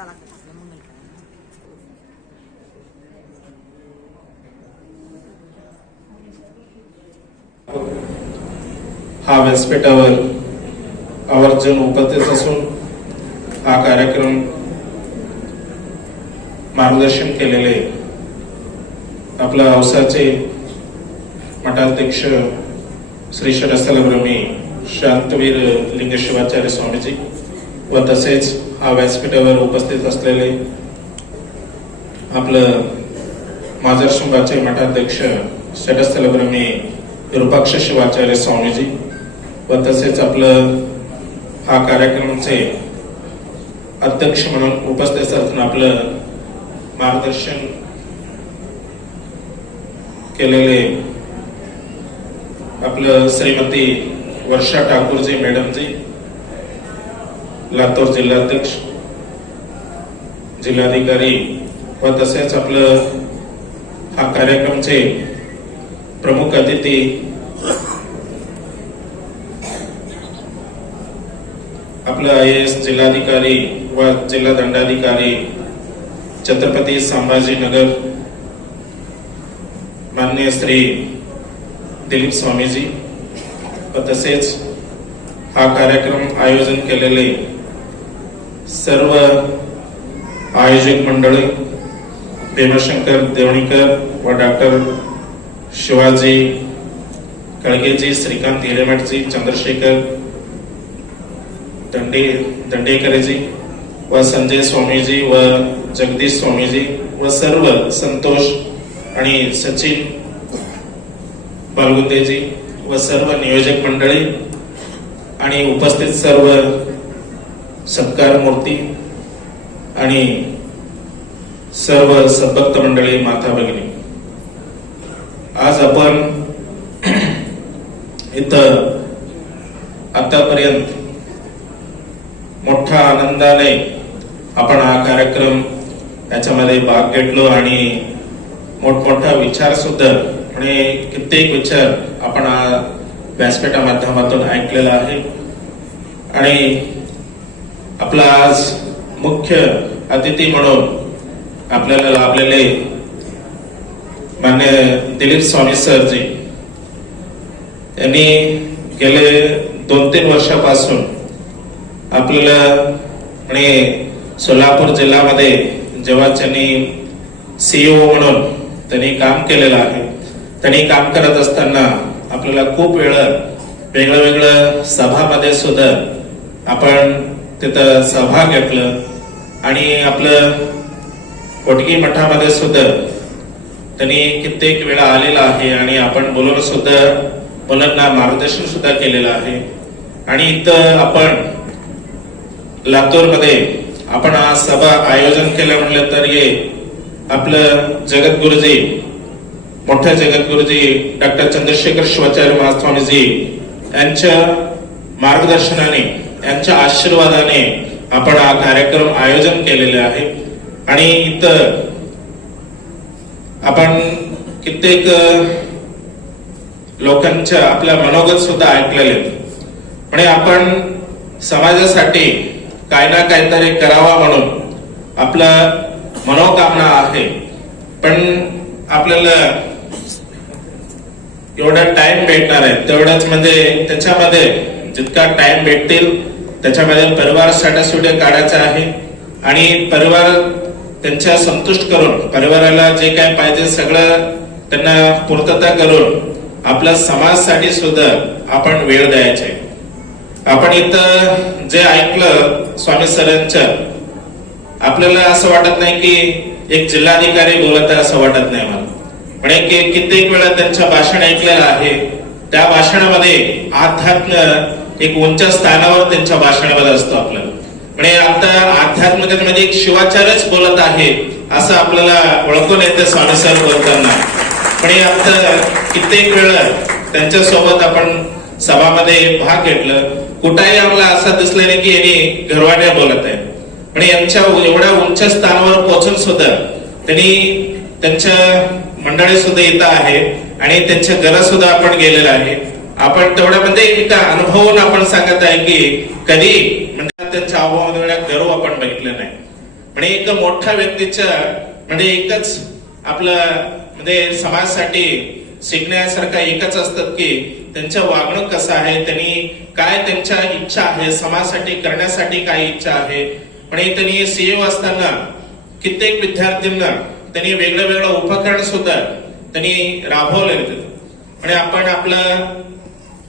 बोला लागतं हा व्यासपीठावर आवर्जून उपस्थित असून हा कार्यक्रम मार्गदर्शन केलेले आपल्या अवसाचे मठाध्यक्ष श्री शरसलग्रमी शांतवीर लिंगशिवाचार्य स्वामीजी व तसेच हा व्यासपीठावर उपस्थित असलेले आपलं माजरशंभाचे मठाध्यक्ष शरस्थलब्रह्मी विरूपाक्ष शिवाचार्य स्वामीजी व तसेच आपलं हा कार्यक्रमाचे अध्यक्ष म्हणून उपस्थित असताना आपलं मार्गदर्शन केलेले आपलं श्रीमती वर्षा ठाकूरजी मॅडमजी लातूर जिल्हाध्यक्ष जिल्हाधिकारी व तसेच आपलं हा कार्यक्रमचे प्रमुख अतिथी आपलं आय एस जिल्हाधिकारी व जिल्हा दंडाधिकारी छत्रपती संभाजीनगर मान्य श्री दिलीप स्वामीजी व तसेच हा कार्यक्रम आयोजन केलेले सर्व आयोजक मंडळी भीमशंकर देवणीकर व डॉक्टर शिवाजी कळगेजी श्रीकांत हिरेमठजी चंद्रशेखर दंडे दंडेकरजी व संजय स्वामीजी व जगदीश स्वामीजी व सर्व संतोष आणि सचिन बालगुंदेजी व सर्व नियोजक मंडळी आणि उपस्थित सर्व सत्कार मूर्ती आणि सर्व सद्भक्त मंडळी माता भगिनी. आज आपण इथं आतापर्यंत मोठ्या आनंदाने आपण हा कार्यक्रम याच्यामध्ये भाग घेतलो आणि मोठमोठा विचार सुद्धा आणि कित्येक विचार आपण व्यासपीठा माध्यमातून ऐकलेला आहे. आणि आपला आज मुख्य अतिथी म्हणून आपल्याला लाभलेले मान्य दिलीप स्वामी सरजी. यांनी गेले दोन तीन वर्षापासून आपल्याला आणि सोलापूर जिल्ह्यामध्ये जेव्हा त्यांनी सीईओ म्हणून त्यांनी काम केलेलं आहे त्यांनी काम करत असताना आपल्याला खूप वेळ वेगळं वेगळं सभामध्ये सुद्धा आपण तिथं सहभाग घेतलं. आणि आपलं कोटगी मठामध्ये सुद्धा त्यांनी कित्येक वेळा आलेला आहे आणि आपण बोलून सुद्धा मुलांना मार्गदर्शन सुद्धा केलेलं आहे. आणि इथं आपण लातूरमध्ये आपण आज सभा आयोजन केलं म्हणलं तर हे आपलं जगद्गुरुजी मोठ्या जगद्गुरुजी डॉक्टर चंद्रशेखर शिवाचार्य महास्वामीजी यांच्या मार्गदर्शनाने यांच्या आशीर्वादाने आपण हा कार्यक्रम आयोजन केलेले आहे. आणि इथं आपण कित्येक लोकांच्या आपल्या मनोगत सुद्धा ऐकलेले आणि म्हणजे आपण समाजासाठी काय ना काहीतरी करावा म्हणून आपला मनोकामना आहे. पण आपल्याला एवढा टाइम भेटणार आहे. तेवढंच म्हणजे त्याच्यामध्ये जितका टाइम भेटतील त्याच्यामध्ये परिवार साठासुटे काढायचा आहे आणि परिवार त्यांच्या संतुष्ट करून परिवाराला जे काय पाहिजे सगळं त्यांना पूर्तता करून आपल्या समाजासाठी सुद्धा आपण वेळ द्यायचे. आपण इथं जे ऐकलं स्वामी सरांचं आपल्याला असं वाटत नाही की एक जिल्हाधिकारी बोलत आहे असं वाटत नाही मला. पण एक कित्येक वेळा त्यांचं भाषण ऐकलेलं आहे. त्या भाषणामध्ये आध्यात्म एक उंच स्थानावर त्यांच्या भाषणामध्ये असतो आपल्याला. म्हणजे आता आध्यात्मिकतेमध्ये एक शिवाचार्यच बोलत आहे असं आपल्याला ओळखून येतं स्वामी सर बोलताना. पण आता कित्येक वेळा त्यांच्यासोबत आपण सभामध्ये भाग घेतलं. कुठाही आम्हाला असं दिसलं नाही की यांनी घरवाड्या बोलत आहे. आणि यांच्या एवढ्या उंच स्थानावर पोहोचून सुद्धा त्यांनी त्यांच्या मंडळी सुद्धा येत आहे आणि त्यांच्या घरात सुद्धा आपण गेलेलं आहे. आपण तेवढ्यामध्ये एकटा अनुभवून आपण सांगत आहे की कधी म्हणजे त्यांच्या अभावामध्ये गरव आपण बघितलं नाही. म्हणजे एक मोठ्या व्यक्तीचं म्हणजे एकच आपलं म्हणजे समाजासाठी शिकण्यासारखं एकच असतात की त्यांचं वागणूक कसं आहे त्यांनी काय त्यांच्या इच्छा आहे समाजासाठी करण्यासाठी काय इच्छा आहे. म्हणजे त्यांनी सीएम असताना कित्येक विद्यार्थ्यांना त्यांनी वेगळं वेगळं उपकरण सुद्धा त्यांनी राबवले म्हणजे आपण आपलं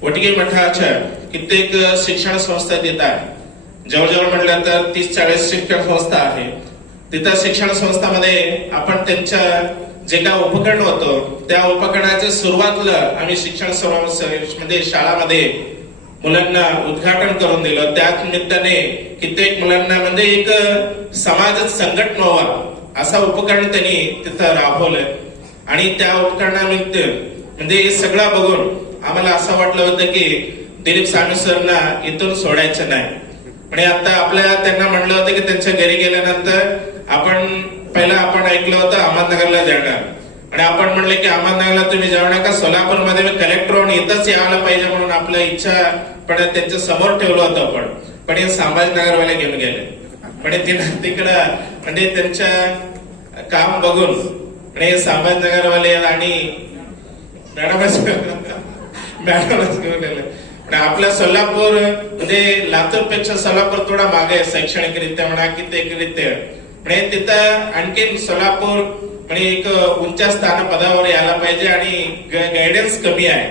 वटगे मठाच्या कित्येक शिक्षण संस्था देतात जवळजवळ म्हटलं तर तीस चाळीस शिक्षण संस्था आहे. तिथं शिक्षण संस्थामध्ये आपण त्यांच्या जे काय उपकरण होतं त्या उपकरणाच्या सुरुवातलं आम्ही शिक्षण म्हणजे शाळामध्ये मुलांना उद्घाटन करून दिलं. त्याच निमित्ताने कित्येक मुलांना म्हणजे एक समाज संघटन व्हावा असा उपकरण त्यांनी तिथं राबवलं. आणि त्या उपकरणानिमित्त म्हणजे सगळं बघून आम्हाला असं वाटलं होतं की दिलीप स्वामी सरना इथून सोडायचं नाही. आणि आता आपल्या त्यांना म्हणलं होतं की त्यांच्या घरी गेल्यानंतर आपण पहिला आपण ऐकलं होतं अहमदनगरला जाणार आणि आपण म्हणले की अहमदनगरला तुम्ही जाऊ नका सोलापूरमध्ये मी कलेक्टर होऊन इथंच यायला पाहिजे म्हणून आपल्या इच्छा पण त्यांच्यासमोर ठेवलं होतं आपण. पण हे संभाजीनगरवाले घेऊन गेले. पण तिनं तिकडं म्हणजे त्यांच्या काम बघून आणि संभाजीनगरवाले आणि मॅडमच घेऊन गेले आपल्या सोलापूर म्हणजे लातूरपेक्षा सोलापूर थोडा मागे आहे शैक्षणिकरित्या म्हणा कित्येकरित्या म्हणजे तिथं आणखीन सोलापूर म्हणजे एक उंच स्थान पदावर यायला पाहिजे आणि गायडन्स कमी आहे.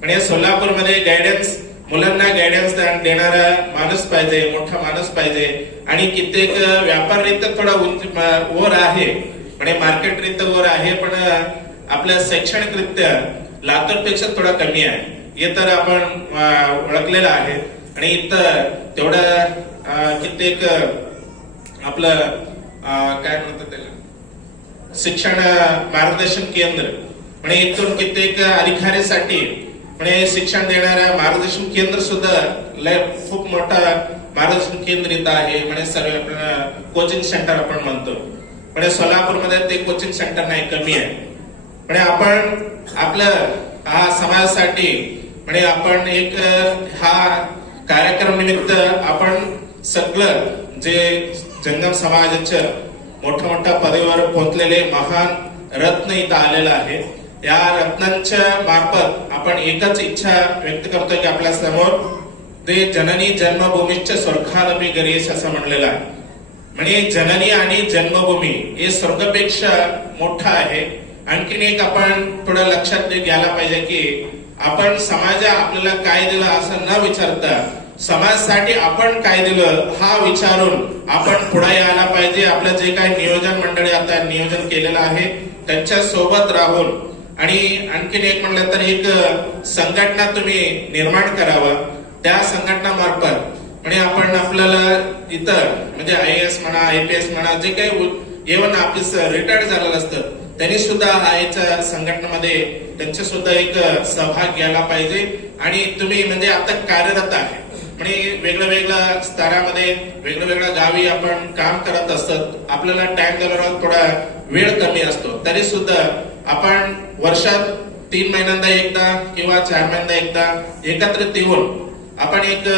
म्हणजे सोलापूरमध्ये गायडन्स मुलांना गायडन्स देणारा माणूस पाहिजे मोठा माणूस पाहिजे. आणि कित्येक व्यापार व्यापाररित्या थोडा उंच वर आहे. म्हणजे मार्केट रित्या वर आहे पण आपल्या शैक्षणिकरित्या लातूरपेक्षा थोडा कमी आहे. हे तर आपण ओळखलेलं आहे. आणि इथं तेवढं कित्येक आपलं काय म्हणतात त्याला? शिक्षण मार्गदर्शन केंद्र. म्हणजे इथून कित्येक अधिकारीसाठी म्हणजे शिक्षण देणाऱ्या मार्गदर्शन केंद्र सुद्धा लय खूप मोठा मार्गदर्शन केंद्र इथं आहे. म्हणजे सर्व कोचिंग सेंटर आपण म्हणतो. म्हणजे सोलापूरमध्ये ते कोचिंग सेंटर नाही कमी आहे. म्हणजे आपण आपलं हा समाजासाठी म्हणजे आपण एक हा कार्यक्रम निमित्त आपण सगळं जे जंगम समाजाचं मोठ्या मोठ्या पदवीवर पोहोचलेले महान रत्न इथं आलेला आहे. या रत्नांच्या मार्फत आपण एकच इच्छा व्यक्त करतो की आपल्यासमोर ते जननी जन्मभूमीच्या स्वर्गादमी गरीस असं म्हणलेलं आहे. म्हणजे जननी आणि जन्मभूमी हे स्वर्गपेक्षा मोठा आहे. आणखीन एक आपण थोडं लक्षात घ्यायला पाहिजे की आपण समाजा आपल्याला काय दिलं असं न विचारता समाजासाठी आपण काय दिलं हा विचारून आपण पुढे यायला पाहिजे. आपलं जे काही नियोजन मंडळी आता नियोजन केलेलं आहे त्यांच्यासोबत राहून. आणि आणखीन एक म्हणलं तर एक संघटना तुम्ही निर्माण करावं. त्या संघटनामार्फत. म्हणजे आपण आपल्याला इथं म्हणजे आय एस म्हणा आय पी एस म्हणा जे काही येऊन ऑफिस रिटायर्ड झालेलं असतं त्यांनी सुद्धा याच्या संघटनेमध्ये त्यांचा सुद्धा एक सहभाग घ्यायला पाहिजे. आणि तुम्ही म्हणजे आता कार्यरत आहे. म्हणजे वेगळ्या वेगळ्या स्तरामध्ये वेगळ्या वेगळ्या गावी आपण काम करत असतात आपल्याला टाइम देण्याला थोडा वेळ कमी असतो. तरी सुद्धा आपण वर्षात तीन महिन्यांदा एकदा किंवा चार महिन्यांदा एकदा एकत्रित येऊन आपण एक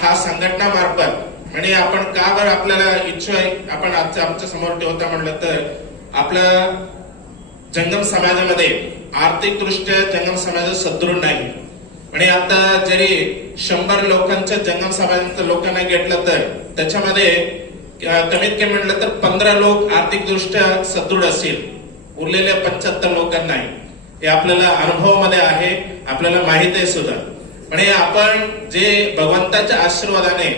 हा संघटना मार्फत म्हणजे आपण का बरं आपल्याला इच्छा आहे आपण आजच्या आमच्यासमोर ठेवता म्हणलं तर आपलं जंगम समाजामध्ये आर्थिक दृष्ट्या जंगम समाज सदृढ नाही. आणि आता जरी शंभर लोकांच्या जंगम समाजात लोकांना घेतलं तर त्याच्यामध्ये कमीत कमी म्हटलं तर पंधरा लोक आर्थिक दृष्ट्या सदृढ असतील. उरलेल्या पंच्याहत्तर लोकांना हे. आपल्याला अनुभवामध्ये आहे आपल्याला माहीत आहे सुद्धा. म्हणजे आपण जे भगवंताच्या आशीर्वादाने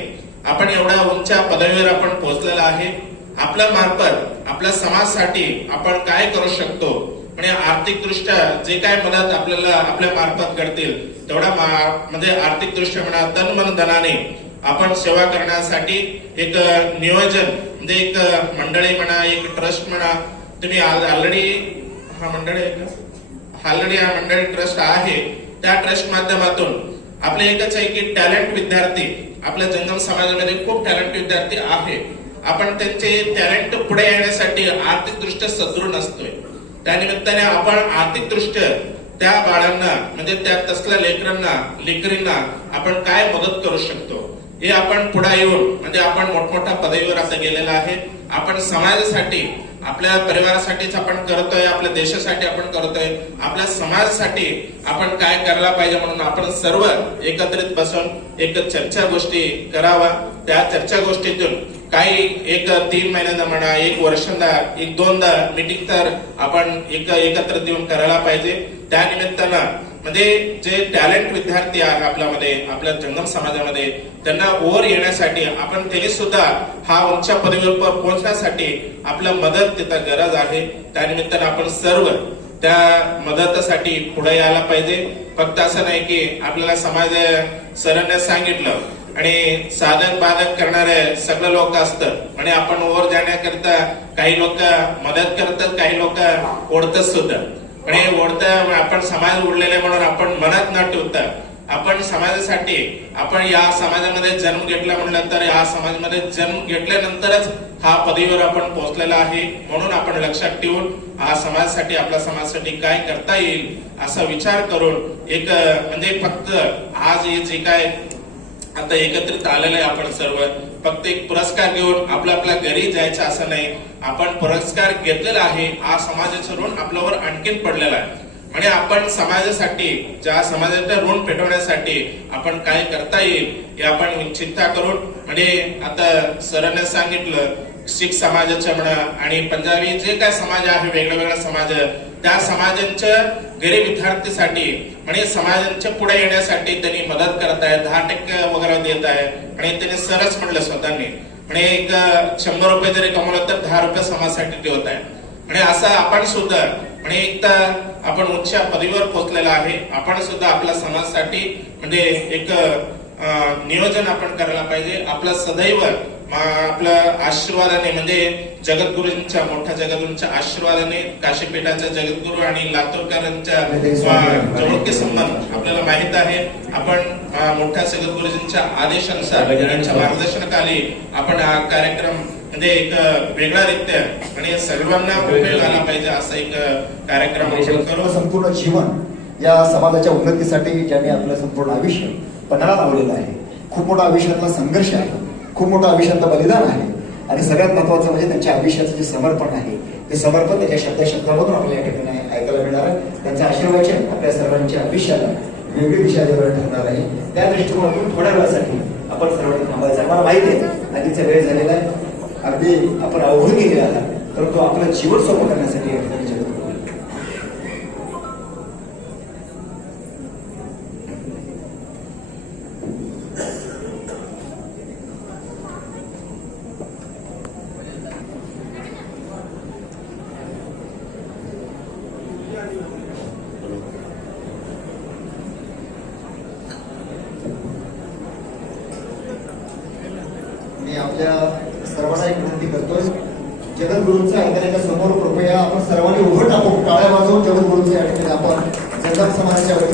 आपण एवढ्या उंच्या पदवीवर आपण पोहोचलेला आहे आपल्या मार्फत आपल्या समाजासाठी आपण काय करू शकतो? म्हणजे आर्थिक दृष्ट्या जे काय मदत आपल्याला आपल्या मार्फत करतील तेवढा म्हणजे आर्थिक दृष्ट्या म्हणा तन मन धनाने आपण सेवा करण्यासाठी एक नियोजन म्हणजे एक मंडळी म्हणा एक ट्रस्ट म्हणा तुम्ही ऑलरेडी हा मंडळी ऑलरेडी हा मंडळी ट्रस्ट आहे. त्या ट्रस्ट माध्यमातून आपले एकच आहे की टॅलेंट विद्यार्थी आपल्या जंगम समाजामध्ये खूप टॅलेंट विद्यार्थी आहे. आपण त्यांचे टॅलेंट पुढे येण्यासाठी आर्थिक दृष्ट्या सदृढ नसतोय. त्या निमित्ताने आपण आर्थिक दृष्ट्या त्या बाळांना म्हणजे त्या तसल्या लेकरांना लेकरींना आपण काय मदत करू शकतो? हे आपण पुढे येऊन म्हणजे आपण मोठमोठ्या पदवीवर आता गेलेला आहे. आपण समाजासाठी आपल्या परिवारासाठीच आपण करतोय आपल्या देशासाठी आपण करतोय. आपल्या समाजासाठी आपण काय करायला पाहिजे म्हणून आपण सर्व एकत्रित बसून एक चर्चा गोष्टी करावा. त्या चर्चा गोष्टीतून काही एक तीन महिन्यांदा म्हणा एक वर्षांदा एक दोनदा मिटिंग तर आपण एक एकत्र येऊन करायला पाहिजे. त्या निमित्तानं म्हणजे जे टॅलेंट विद्यार्थी आहे आपल्यामध्ये आपल्या जंगम समाजामध्ये त्यांना वर येण्यासाठी आपण त्यांनी सुद्धा हा उंचा पदवीवर पोहोचण्यासाठी आपल्या मदत तिथं गरज आहे. त्यानिमित्तानं आपण सर्व त्या मदतीसाठी पुढे यायला पाहिजे. फक्त असं नाही की आपल्याला समाज सरांनी सांगितलं आणि साधक बाधक करणारे सगळे लोक असतात. आणि आपण वर जाण्याकरता काही लोक मदत करतात काही लोक ओढतात सुद्धा. आणि ओढता आपण समाज उडलेले म्हणून आपण मनात न ठेवता आपण समाजासाठी आपण या समाजामध्ये जन्म घेतला म्हणलं तर या समाजामध्ये जन्म घेतल्यानंतरच हा पदवीवर आपण पोहोचलेला आहे म्हणून आपण लक्षात ठेवून हा समाजासाठी आपल्या समाजासाठी काय करता येईल असा विचार करून एक म्हणजे फक्त आज हे जे काय आता एकत्रित आलेले आहे आपण सर्व. फक्त एक पुरस्कार घेऊन आपल्या आपल्या घरी जायचं असं नाही. आपण पुरस्कार घेतलेला आहे हा समाजाचं ऋण आपल्यावर आणखीन पडलेला आहे. आणि आपण समाजासाठी ज्या समाजाचं ऋण पेटवण्यासाठी आपण काय करता येईल हे आपण चिंता करून. म्हणजे आता सरांनी सांगितलं शीख समाजाचं म्हणा आणि पंजाबी जे काय समाज आहे वेगळ्या वेगळ्या समाज त्या समाजांच्या गरीब विद्यार्थीसाठी म्हणजे समाजांच्या पुढे येण्यासाठी त्यांनी मदत करत आहे. दहा टक्के वगैरे देत आहे. आणि त्यांनी सरच म्हणलं स्वतःनी. म्हणजे एक शंभर रुपये जरी कमवलं तर दहा रुपये समाजासाठी देत आहे. आणि असं आपण सुद्धा म्हणजे एक तर आपण उच्च पदवीवर पोहोचलेला आहे. आपण सुद्धा आपल्या समाजासाठी म्हणजे एक नियोजन आपण करायला पाहिजे. आपलं सदैव म, आपलं आशीर्वादाने म्हणजे जगद्गुरूंच्या मोठ्या जगद्गुरूंच्या आशीर्वादाने काशीपीठाच्या जगद्गुरू आणि लातूरकरांच्या जवळके संबंध आपल्याला माहीत आहे. आपण मोठ्या जगद्गुरूंच्या आदेशानुसार त्यांच्या मार्गदर्शनाखाली आपण हा कार्यक्रम म्हणजे एक वेगळा रित्या आणि सर्वांना उपयोग आला पाहिजे असा एक कार्यक्रम आपण करू. संपूर्ण जीवन या समाजाच्या उन्नतीसाठी ज्यांनी आपलं संपूर्ण आयुष्य पणाला लावलेलं आहे. खूप मोठा आयुष्यातला संघर्ष आहे. खूप मोठं आयुष्यातलं बलिदान आहे. आणि सगळ्यात महत्वाचं म्हणजे त्यांच्या आयुष्याचं जे समर्पण आहे ते समर्पण त्याच्या शब्द शब्दामधून आपल्याला या ठिकाणी ऐकायला मिळणार आहे. त्यांचा आशीर्वाद आपल्या सर्वांच्या आयुष्याला वेगळी दिशा देवाला ठरणार आहे. त्या दृष्टिकोनातून थोड्या वेळासाठी आपण सर्वांनी थांबायचं आम्हाला माहिती आहे आधीचा वेळ झालेला आहे. अगदी आपण अवघडून गेलेला आहात परंतु आपलं जीवन सोपं करण्यासाठी या ठिकाणी जगत मी आपल्या सर्वांना एक विनंती करतोय जगद्गुरूंच्या ऐकण्याच्या समोर कृपया आपण सर्वांनी उभं टाकू